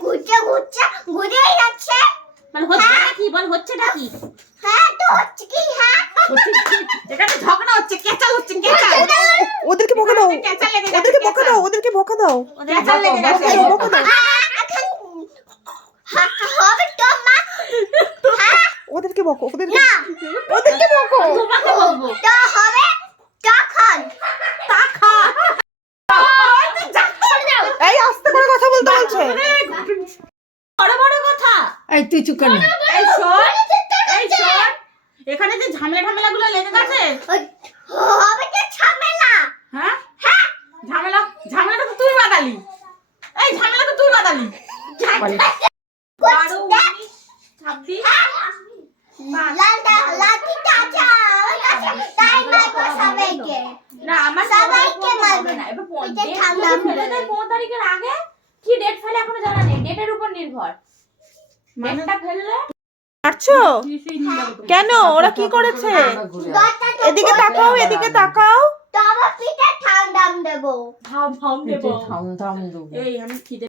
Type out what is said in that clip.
ঘুরছে ঘুরছে ঘুরেই যাচ্ছে মানে হচ্ছেটা কি? বল হচ্ছেটা কি? হ্যাঁ তো হচ্ছে কি হ্যাঁ? এখানে ঝগড়া হচ্ছে কেচাল হচ্ছে কেচাল। ওদেরকে বকা দাও। ওদেরকে বকা দাও ওদেরকে বকা দাও। কেচাল লেগে গেছে বকা দাও। হবে তো মা। ওদেরকে বকো ওদেরকে ওদেরকে বকো তোমাকে বলব। এই তুই চুপ কর না। এই শোন। এই শোন। এখানে যে ঝামেলা ঝামেলা গুলো লেগে গেছে। হবে তো ঝামেলা। হ্যাঁ? হ্যাঁ। ঝামেলা ঝামেলাটা তো তুই বাদালি এই ঝামেলা তো তুই বাদালি বারো উনিশ ছাব্বিশ সবাইকে। না আমার সবাইকে মারবে। না এবার পনেরো তারিখের আগে কি ডেট ফেলে এখনও জানা নেই। ডেটের উপর নির্ভর। মারছো কেন? ওরা কি করেছে? এদিকে তাকাও এদিকে তাকাও। তোমার পিঠে ঠান্ডা দেবো। থাম থাম দেবো। থাম থাম দেবো। এই আমি খিদে